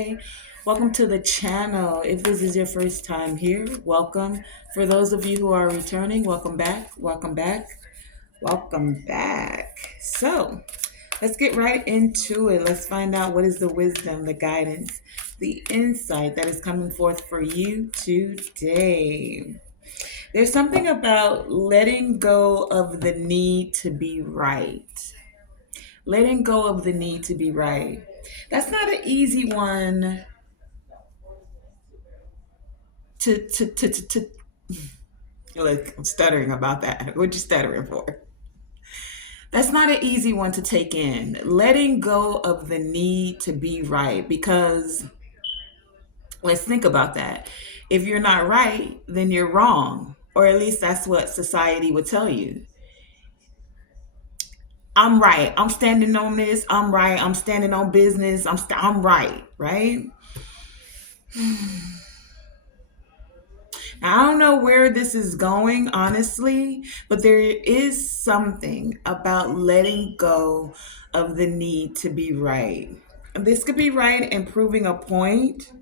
Hi, welcome to the channel. If this is your first time here, welcome. For those of you who are returning, welcome back, welcome back, welcome back. So, let's get right into it. Let's find out what is the wisdom, the guidance, the insight that is coming forth for you today. There's something about letting go of the need to be right. Letting go of the need to be right. That's not an easy one to like, I'm stuttering about that. What you stuttering for? That's not an easy one to take in. Letting go of the need to be right, because let's think about that. If you're not right, then you're wrong, or at least that's what society would tell you. I'm right. I'm standing on this. I'm right. I'm standing on business. I'm right, right? I don't know where this is going, honestly, but there is something about letting go of the need to be right. This could be right in proving a point.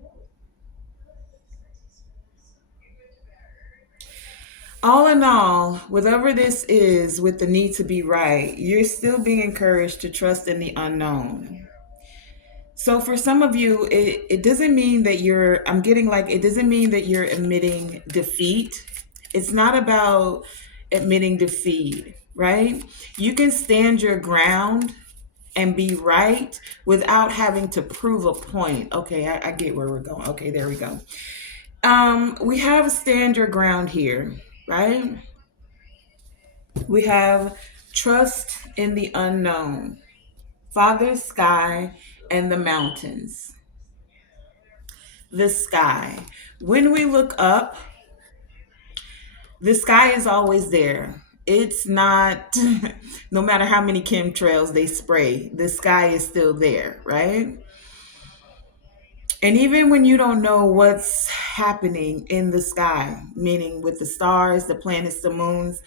All in all, whatever this is with the need to be right, you're still being encouraged to trust in the unknown. So for some of you, it doesn't mean that I'm getting like, it doesn't mean that you're admitting defeat. It's not about admitting defeat, right? You can stand your ground and be right without having to prove a point. Okay, I get where we're going. Okay, there we go. We have stand your ground here, right? We have trust in the unknown, Father, sky, and the mountains. The sky. When we look up, the sky is always there. It's not, no matter how many chemtrails they spray, the sky is still there, right? And even when you don't know what's happening in the sky, meaning with the stars, the planets, the moons,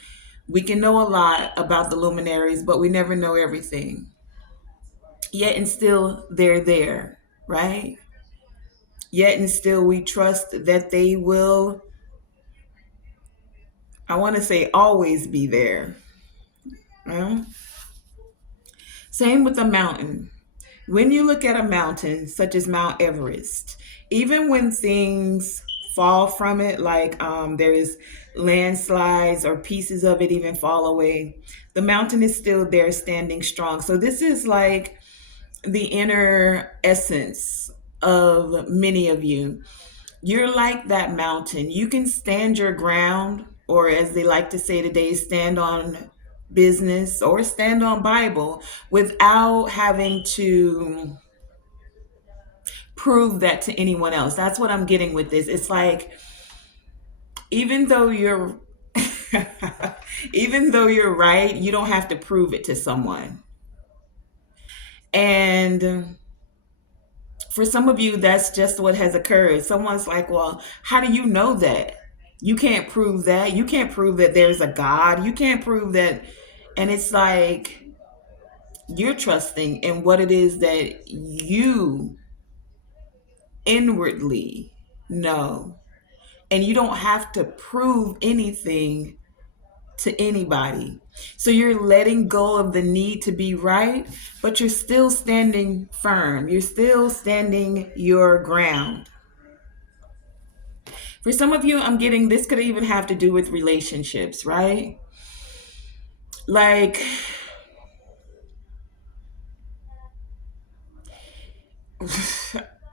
we can know a lot about the luminaries, but we never know everything. Yet and still, they're there, right? Yet and still, we trust that they will, I want to say, always be there. Yeah? Same with a mountain. When you look at a mountain, such as Mount Everest, even when things fall from it, like there is landslides or pieces of it even fall away, the mountain is still there standing strong. So this is like the inner essence of many of you. You're like that mountain. You can stand your ground, or as they like to say today, stand on business or stand on Bible without having to prove that to anyone else. That's what I'm getting with this. It's like, even though you're even though you're right, you don't have to prove it to someone. And for some of you, that's just what has occurred. Someone's like, well, how do you know that? You can't prove that. You can't prove that there's a God. You can't prove that. And it's like, you're trusting in what it is that you inwardly know. And you don't have to prove anything to anybody. So you're letting go of the need to be right, but you're still standing firm. You're still standing your ground. For some of you, I'm getting this could even have to do with relationships, right? Like,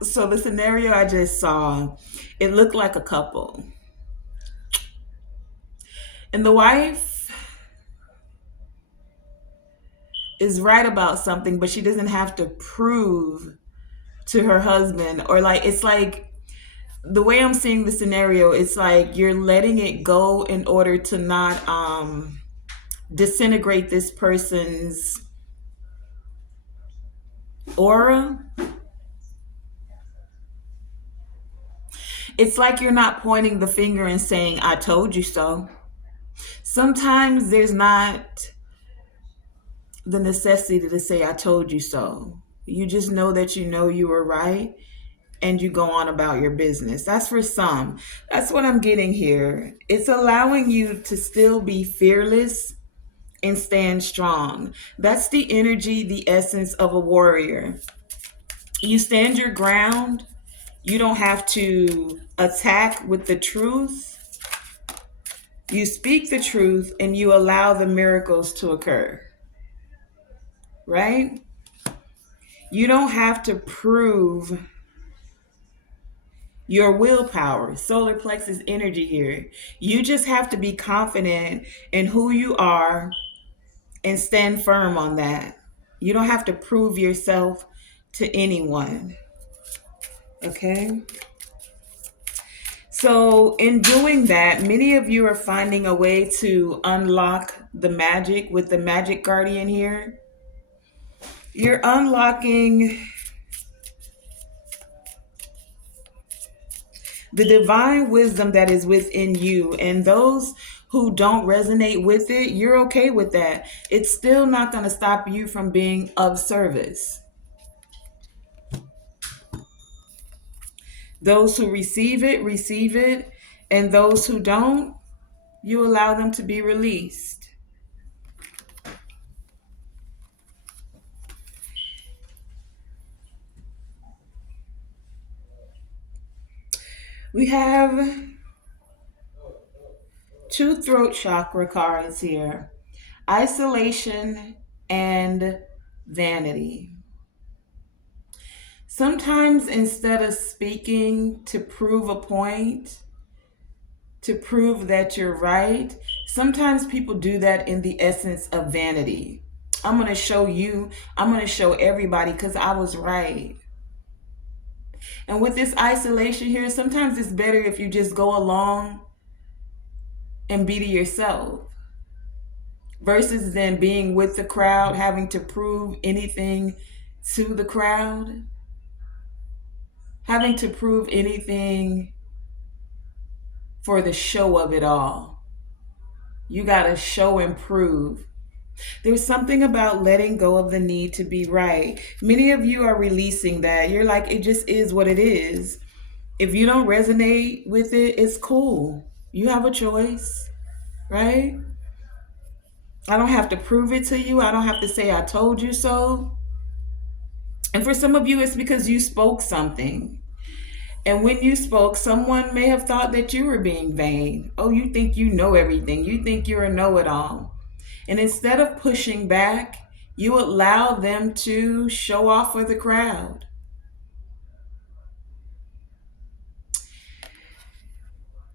so the scenario I just saw, it looked like a couple. And the wife is right about something, but she doesn't have to prove to her husband, or like, it's like, the way I'm seeing the scenario, it's like you're letting it go in order to not disintegrate this person's aura. It's like you're not pointing the finger and saying, I told you so. Sometimes there's not the necessity to say, I told you so. You just know that you know you were right. and you go on about your business. That's for some. That's what I'm getting here. It's allowing you to still be fearless and stand strong. That's the energy, the essence of a warrior. You stand your ground. You don't have to attack with the truth. You speak the truth and you allow the miracles to occur, right? You don't have to prove your willpower, solar plexus energy here. You just have to be confident in who you are and stand firm on that. You don't have to prove yourself to anyone. Okay? So, in doing that, many of you are finding a way to unlock the magic with the magic guardian here. You're unlocking the divine wisdom that is within you. And those who don't resonate with it, you're okay with that. It's still not going to stop you from being of service. Those who receive it, receive it. And those who don't, you allow them to be released. We have two throat chakra cards here: isolation and vanity. Sometimes instead of speaking to prove a point, to prove that you're right, sometimes people do that in the essence of vanity. I'm going to show you, I'm going to show everybody because I was right. And with this isolation here, sometimes it's better if you just go along and be to yourself versus then being with the crowd, having to prove anything to the crowd, having to prove anything for the show of it all. You got to show and prove. There's something about letting go of the need to be right. Many of you are releasing that. You're like, it just is what it is. If you don't resonate with it, it's cool. You have a choice, right? I don't have to prove it to you. I don't have to say I told you so. And for some of you, it's because you spoke something. And when you spoke, someone may have thought that you were being vain. Oh, you think you know everything. You think you're a know-it-all. And instead of pushing back, you allow them to show off for the crowd.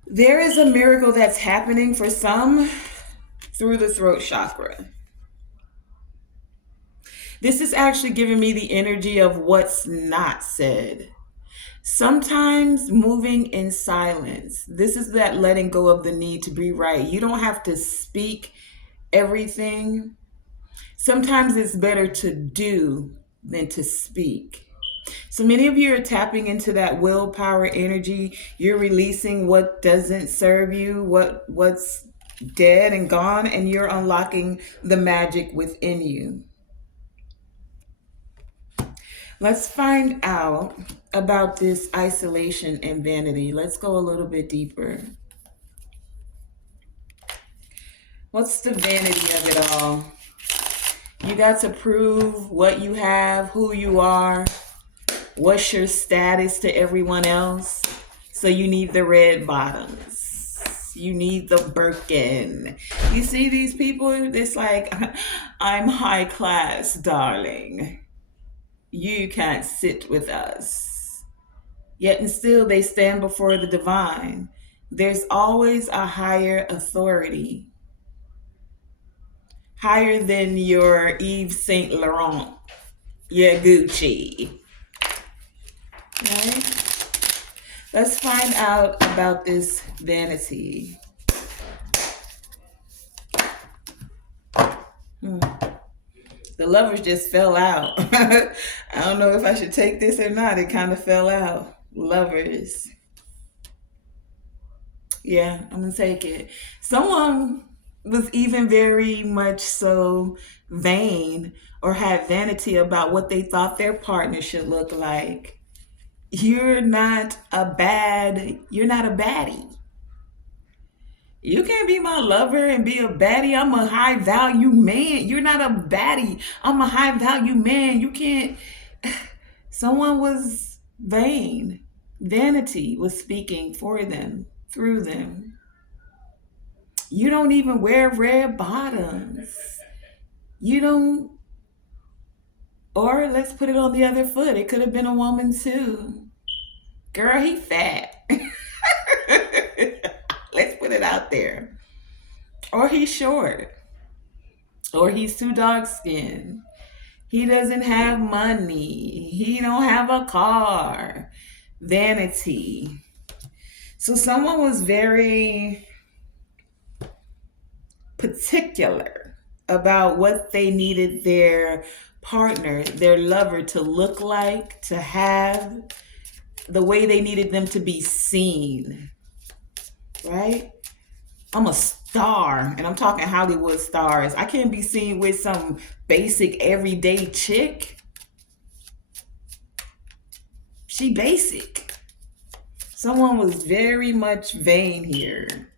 There is a miracle that's happening for some through the throat chakra. This is actually giving me the energy of what's not said. Sometimes moving in silence. This is that letting go of the need to be right. You don't have to speak everything. Sometimes it's better to do than to speak. So many of you are tapping into that willpower energy. You're releasing what doesn't serve you, what's dead and gone, and you're unlocking the magic within you. Let's find out about this isolation and vanity. Let's go a little bit deeper. What's the vanity of it all? You got to prove what you have, who you are, what's your status to everyone else. So you need the red bottoms. You need the Birkin. You see these people? It's like, I'm high class, darling. You can't sit with us. Yet and still they stand before the divine. There's always a higher authority. Higher than your Yves Saint Laurent, your Gucci. Right? Let's find out about this vanity. The lovers just fell out. I don't know if I should take this or not. It kind of fell out. Lovers. Yeah, I'm going to take it. Someone was even very much so vain or had vanity about what they thought their partner should look like. You're not a baddie. You can't be my lover and be a baddie. I'm a high value man. You're not a baddie. I'm a high value man. You can't. Someone was vain. Vanity was speaking for them, through them. You don't even wear red bottoms. You don't, or let's put it on the other foot. It could have been a woman too. Girl, he fat. Let's put it out there. Or he's short. Or he's too dark skinned. He doesn't have money. He don't have a car. Vanity. So someone was very particular about what they needed their partner, their lover to look like, to have, the way they needed them to be seen, right? I'm a star, and I'm talking Hollywood stars. I can't be seen with some basic everyday chick. She basic. Someone was very much vain here.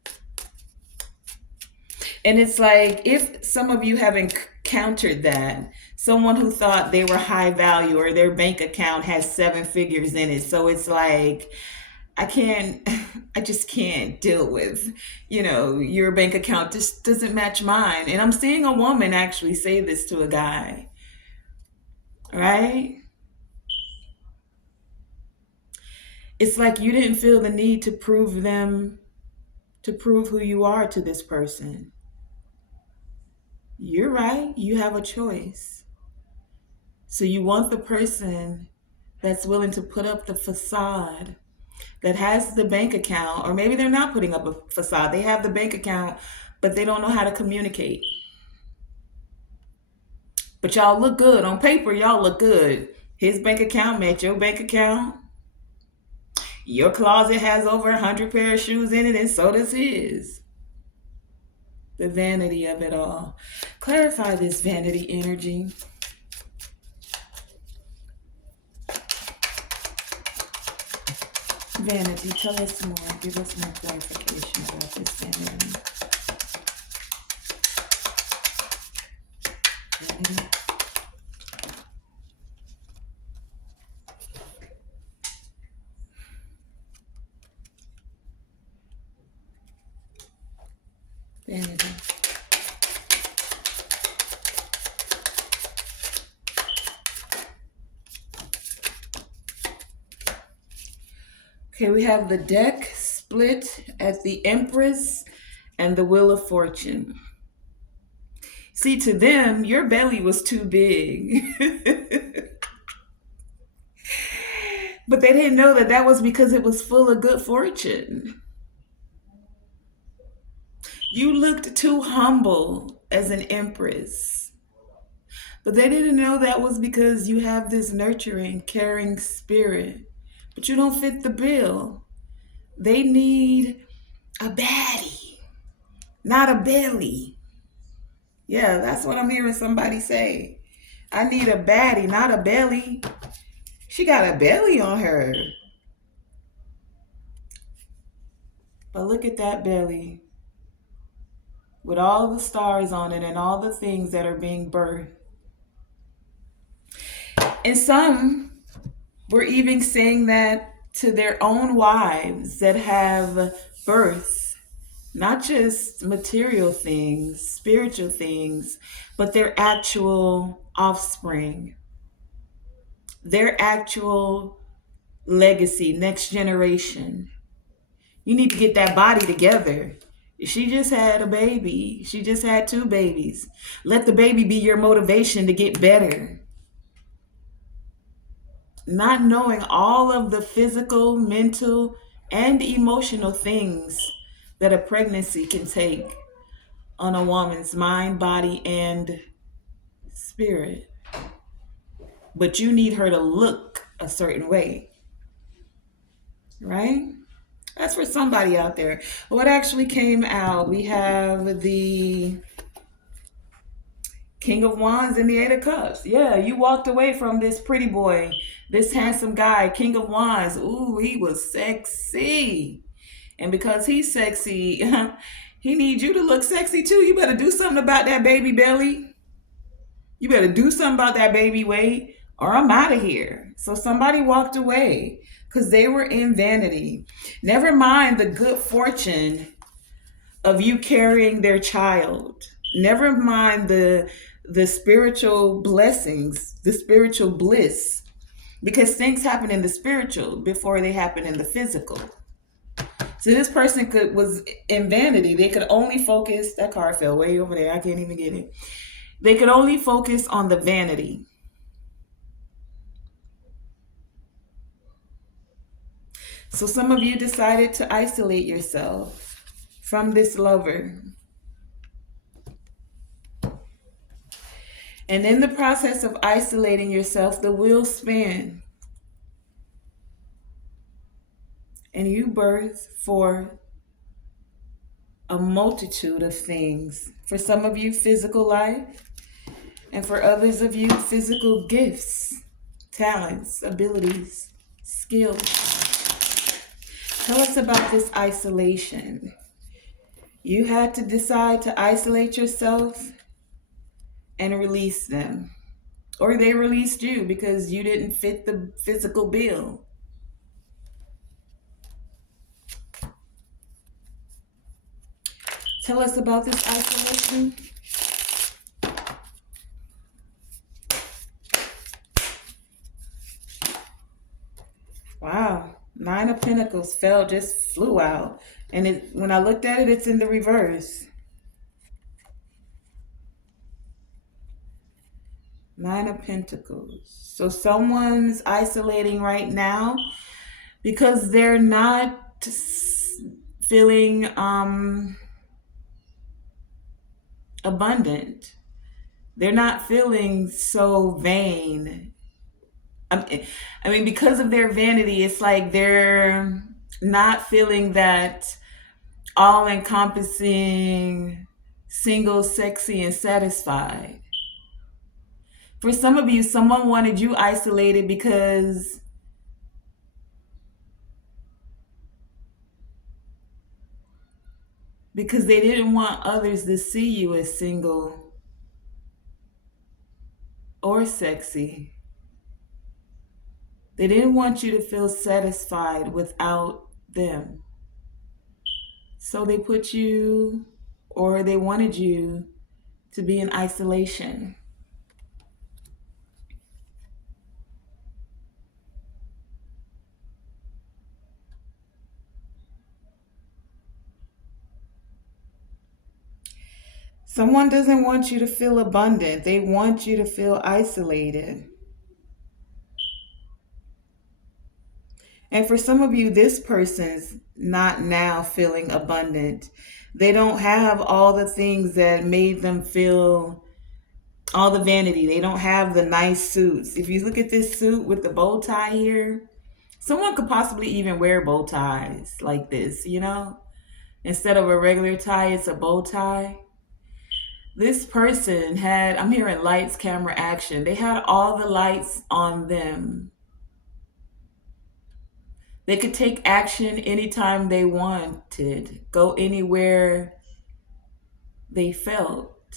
And it's like, if some of you have encountered that, someone who thought they were high value or their bank account has seven figures in it. So it's like, I can't, I just can't deal with, your bank account just doesn't match mine. And I'm seeing a woman actually say this to a guy, right? It's like you didn't feel the need to prove who you are to this person. You're right. You have a choice. So you want the person that's willing to put up the facade, that has the bank account, or maybe they're not putting up a facade. They have the bank account, but they don't know how to communicate. But y'all look good. On paper, y'all look good. His bank account met your bank account. Your closet has over 100 pair of shoes in it, and so does his. The vanity of it all. Clarify this vanity energy. Vanity, tell us more. Give us more clarification about this vanity. Vanity. Vanity. Okay, we have the deck split at the Empress and the Wheel of Fortune. See, to them, your belly was too big. But they didn't know that that was because it was full of good fortune. You looked too humble as an empress. But they didn't know that was because you have this nurturing, caring spirit. But you don't fit the bill. They need a baddie, not a belly. Yeah, that's what I'm hearing somebody say. I need a baddie, not a belly. She got a belly on her. But look at that belly with all the stars on it and all the things that are being birthed. And some were even saying that to their own wives that have birth, not just material things, spiritual things, but their actual offspring, their actual legacy, next generation. You need to get that body together. She just had a baby. She just had two babies. Let the baby be your motivation to get better. Not knowing all of the physical, mental, and emotional things that a pregnancy can take on a woman's mind, body, and spirit. But you need her to look a certain way, right? That's for somebody out there. What actually came out? We have the King of Wands and the Eight of Cups. Yeah, you walked away from this pretty boy, this handsome guy, King of Wands. Ooh, he was sexy. And because he's sexy, he needs you to look sexy too. You better do something about that baby belly. You better do something about that baby weight, or I'm out of here. So somebody walked away because they were in vanity. Never mind the good fortune of you carrying their child. Never mind the spiritual blessings, the spiritual bliss, because things happen in the spiritual before they happen in the physical. So this person was in vanity. They could only focus. That card fell way over there. I can't even get it. They could only focus on the vanity. So some of you decided to isolate yourself from this lover. And in the process of isolating yourself, the wheels spin. And you birth forth a multitude of things. For some of you, physical life. And for others of you, physical gifts, talents, abilities, skills. Tell us about this isolation. You had to decide to isolate yourself and release them. Or they released you because you didn't fit the physical bill. Tell us about this isolation. Wow. 9 of Pentacles just flew out. And when I looked at it, it's in the reverse. 9 of Pentacles. So someone's isolating right now because they're not feeling abundant. They're not feeling so vain. I mean, because of their vanity, it's like they're not feeling that all-encompassing, single, sexy, and satisfied. For some of you, someone wanted you isolated because they didn't want others to see you as single or sexy. They didn't want you to feel satisfied without them. So they put you, or they wanted you to be in isolation. Someone doesn't want you to feel abundant. They want you to feel isolated. And for some of you, this person's not now feeling abundant. They don't have all the things that made them feel all the vanity. They don't have the nice suits. If you look at this suit with the bow tie here, someone could possibly even wear bow ties like this, you know? Instead of a regular tie, it's a bow tie. This person had, I'm hearing lights, camera, action. They had all the lights on them. They could take action anytime they wanted, go anywhere they felt.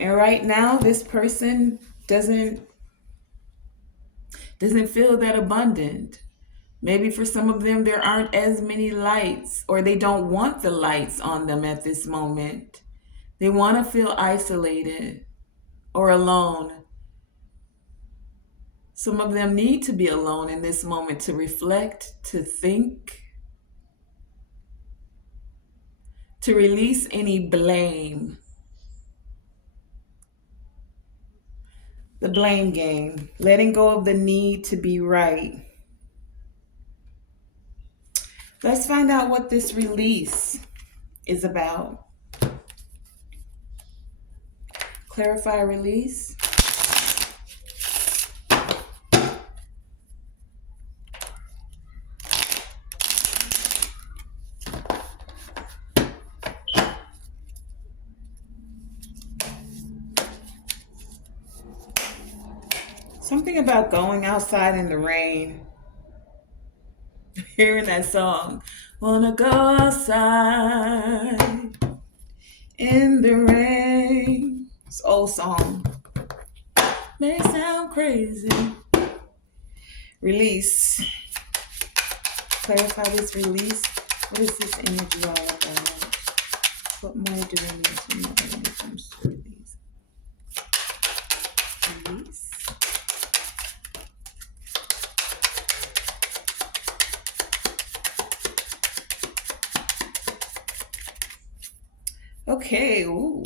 And right now, this person doesn't feel that abundant. Maybe for some of them, there aren't as many lights, or they don't want the lights on them at this moment. They want to feel isolated or alone. Some of them need to be alone in this moment to reflect, to think, to release any blame. The blame game, letting go of the need to be right. Let's find out what this release is about. Clarify release. Something about going outside in the rain, hearing that song. Wanna go outside in the rain. It's an old song. May sound crazy. Release. Clarify this release. What is this energy all about? What more do we need to know when it comes to release? Release. Okay. Ooh.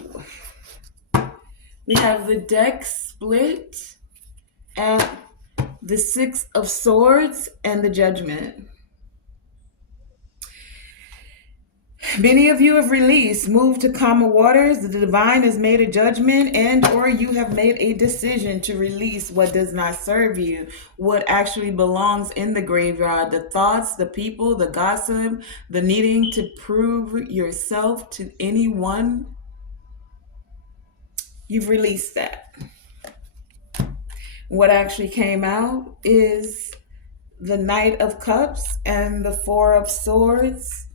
We have the deck split at the Six of Swords and the Judgment. Many of you have released, moved to calmer waters. The divine has made a judgment, and or you have made a decision to release what does not serve you, what actually belongs in the graveyard, the thoughts, the people, the gossip, the needing to prove yourself to anyone. You've released that. What actually came out is the Knight of Cups and the Four of Swords.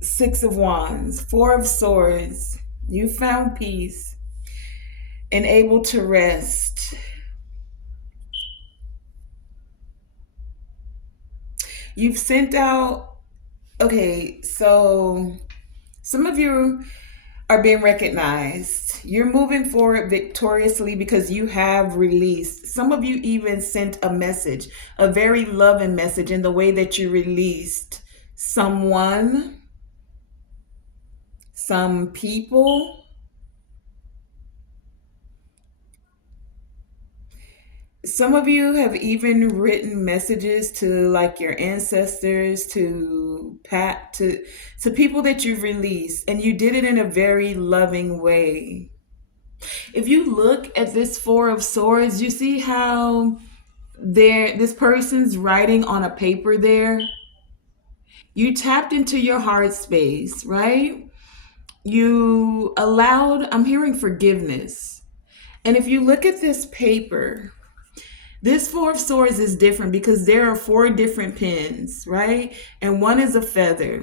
Six of Wands, Four of Swords. You found peace and able to rest. You've sent out, okay, so some of you are being recognized. You're moving forward victoriously because you have released. Some of you even sent a message, a very loving message in the way that you released someone, some people. Some of you have even written messages to like your ancestors, to people that you've released, and you did it in a very loving way. If you look at this Four of Swords, you see how this person's writing on a paper there. You tapped into your heart space, right? You allowed, I'm hearing forgiveness. And if you look at this paper, this Four of Swords is different because there are four different pins, right? And one is a feather.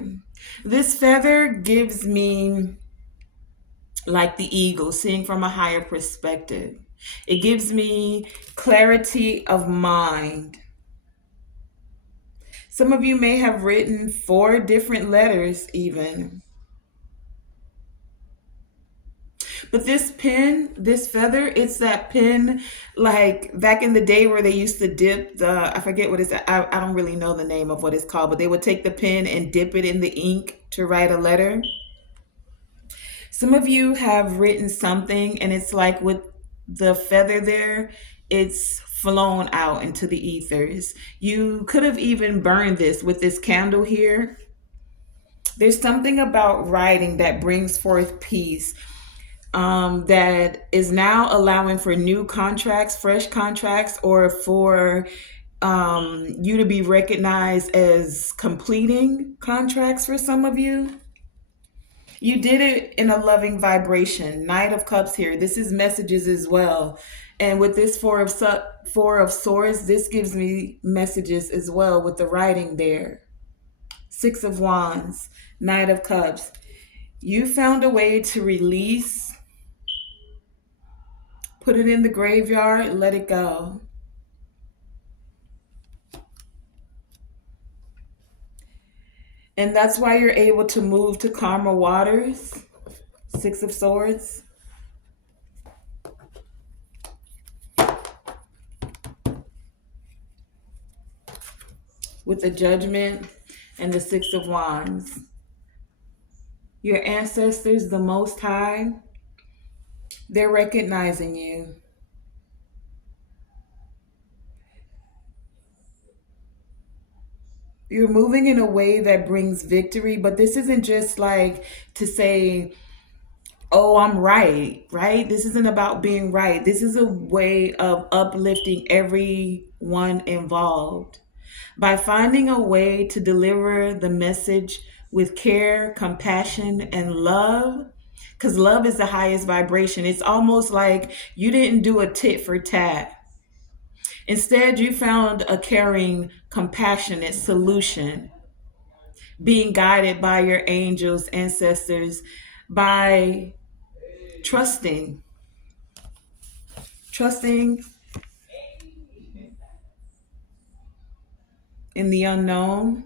This feather gives me like the eagle, seeing from a higher perspective. It gives me clarity of mind. Some of you may have written four different letters even. But this pin, this feather, it's that pin like back in the day where they used to dip I forget what it's, I don't really know the name of what it's called, but they would take the pen and dip it in the ink to write a letter. Some of you have written something and it's like with the feather there, it's flown out into the ethers. You could have even burned this with this candle here. There's something about writing that brings forth peace. That is now allowing for new contracts, fresh contracts, or for you to be recognized as completing contracts for some of you. You did it in a loving vibration. Knight of Cups here. This is messages as well. And with this Four of Swords, this gives me messages as well with the writing there. Six of Wands, Knight of Cups. You found a way to release, put it in the graveyard, let it go. And that's why you're able to move to calmer waters. Six of Swords. With the Judgment and the Six of Wands. Your ancestors, the Most High, they're recognizing you. You're moving in a way that brings victory, but this isn't just like to say, oh, I'm right, right? This isn't about being right. This is a way of uplifting everyone involved. By finding a way to deliver the message with care, compassion, and love, because love is the highest vibration. It's almost like you didn't do a tit for tat. Instead, you found a caring, compassionate solution, being guided by your angels, ancestors, by trusting, trusting in the unknown,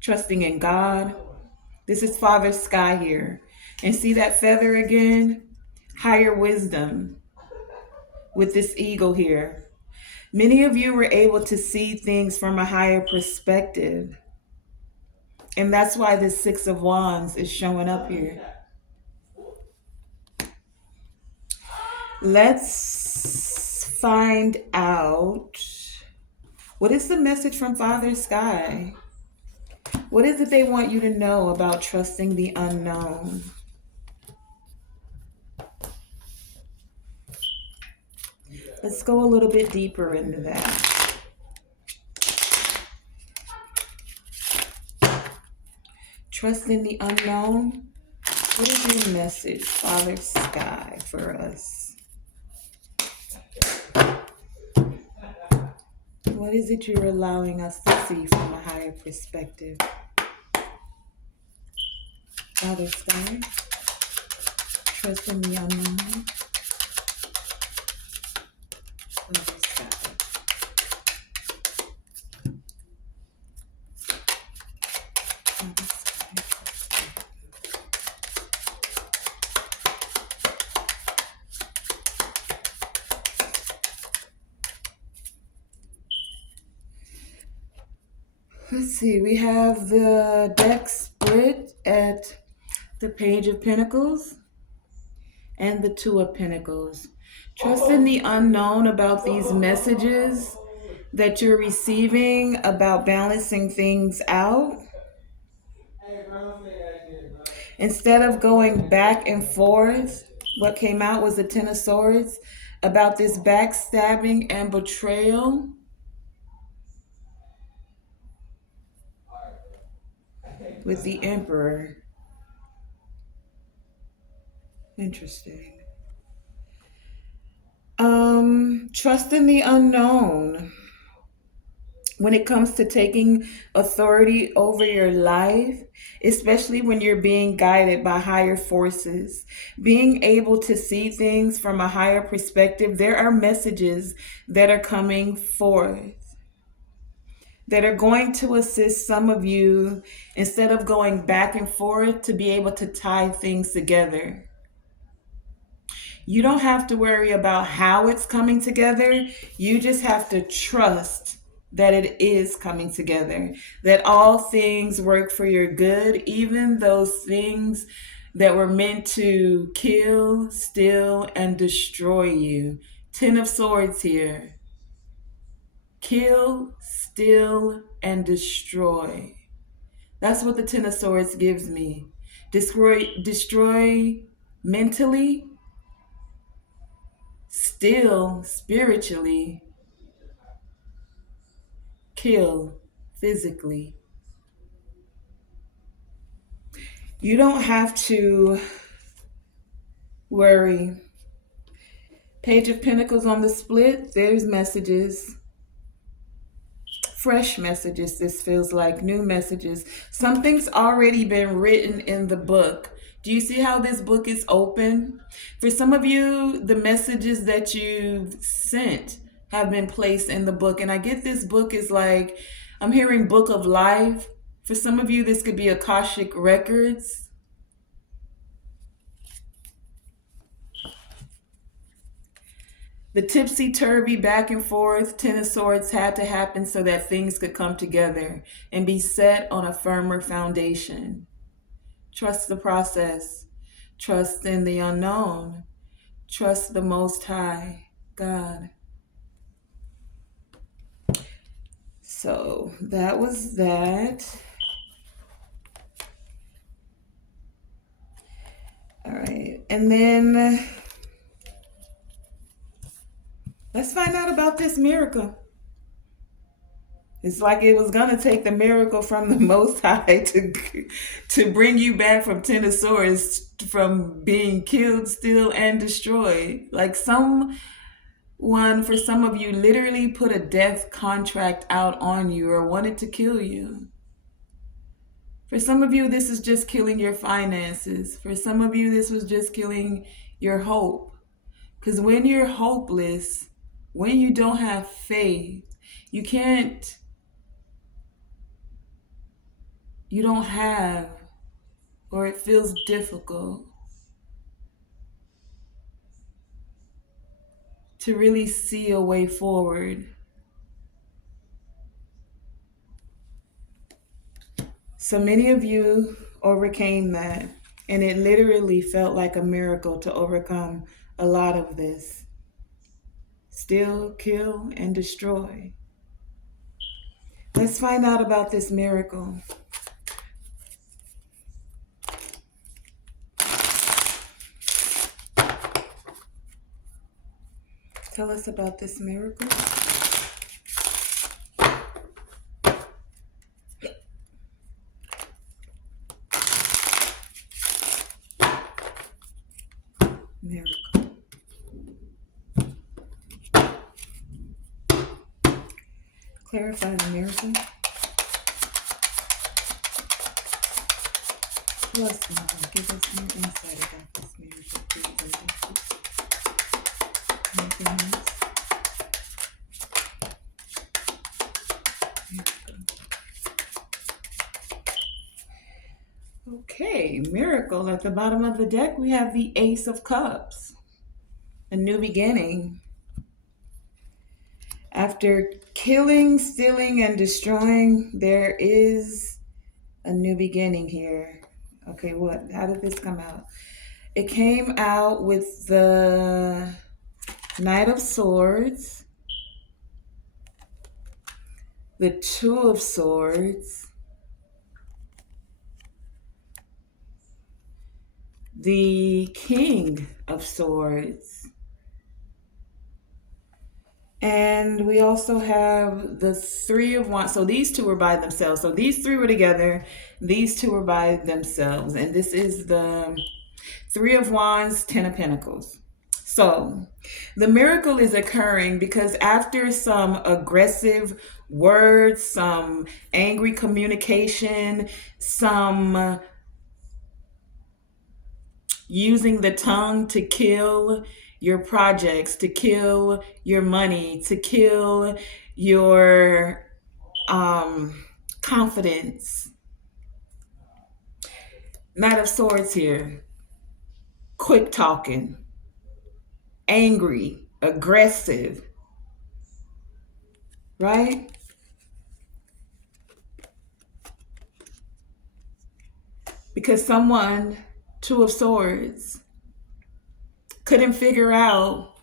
trusting in God. This is Father Sky here. And see that feather again? Higher wisdom with this eagle here. Many of you were able to see things from a higher perspective. And that's why this Six of Wands is showing up here. Let's find out, what is the message from Father Sky? What is it they want you to know about trusting the unknown? Let's go a little bit deeper into that. Trusting the unknown. What is your message, Father Sky, for us? What is it you're allowing us to see from a higher perspective? Father Sky, trusting the unknown. Father Sky. Father Sky. Let's see, we have the deck split at the Page of Pentacles and the Two of Pentacles. Trust in the unknown about these messages that you're receiving about balancing things out. Instead of going back and forth, what came out was the Ten of Swords about this backstabbing and betrayal. With the Emperor. Interesting. Trust in the unknown. When it comes to taking authority over your life, especially when you're being guided by higher forces, being able to see things from a higher perspective, there are messages that are coming forth that are going to assist some of you instead of going back and forth to be able to tie things together. You don't have to worry about how it's coming together. You just have to trust that it is coming together, that all things work for your good, even those things that were meant to kill, steal, and destroy you. Ten of Swords here. Kill, steal, and destroy. That's what the Ten of Swords gives me. Destroy mentally, steal spiritually, kill physically. You don't have to worry. Page of Pentacles on the split, there's messages. Fresh messages, this feels like new messages. Something's already been written in the book. Do you see how this book is open? For some of you, the messages that you've sent have been placed in the book. And I get this book is like, I'm hearing Book of Life. For some of you, this could be Akashic Records. The tipsy-turvy back and forth, Ten of Swords had to happen so that things could come together and be set on a firmer foundation. Trust the process. Trust in the unknown. Trust the Most High, God. So that was that. All right. And then let's find out about this miracle. It's like it was going to take the miracle from the Most High to bring you back from Ten of Swords, from being killed, steal, and destroyed. Like some One, for some of you, literally put a death contract out on you or wanted to kill you. For some of you, this is just killing your finances. For some of you, this was just killing your hope. Because when you're hopeless, when you don't have faith, you can't, you don't have, or it feels difficult to really see a way forward. So many of you overcame that, and it literally felt like a miracle to overcome a lot of this. Steal, kill, and destroy. Let's find out about this miracle. Tell us about this miracle. Miracle. Clarify the miracle. Tell us more. Give us more insight about this miracle, please. Anything else? Okay, miracle. At the bottom of the deck, we have the Ace of Cups. A new beginning. After killing, stealing, and destroying, there is a new beginning here. Okay, what? How did this come out? It came out with the Knight of Swords, the Two of Swords, the King of Swords, and we also have the Three of Wands. So these two were by themselves. So these three were together. These two were by themselves. And this is the Three of Wands, Ten of Pentacles. So the miracle is occurring because after some aggressive words, some angry communication, some using the tongue to kill your projects, to kill your money, to kill your confidence. Knight of Swords here. Quick talking, angry, aggressive, right? Because someone, Two of Swords, couldn't figure out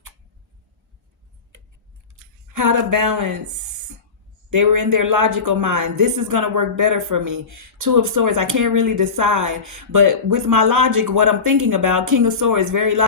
how to balance. They were in their logical mind. This is going to work better for me. Two of Swords, I can't really decide. But with my logic, what I'm thinking about, King of Swords, very logical.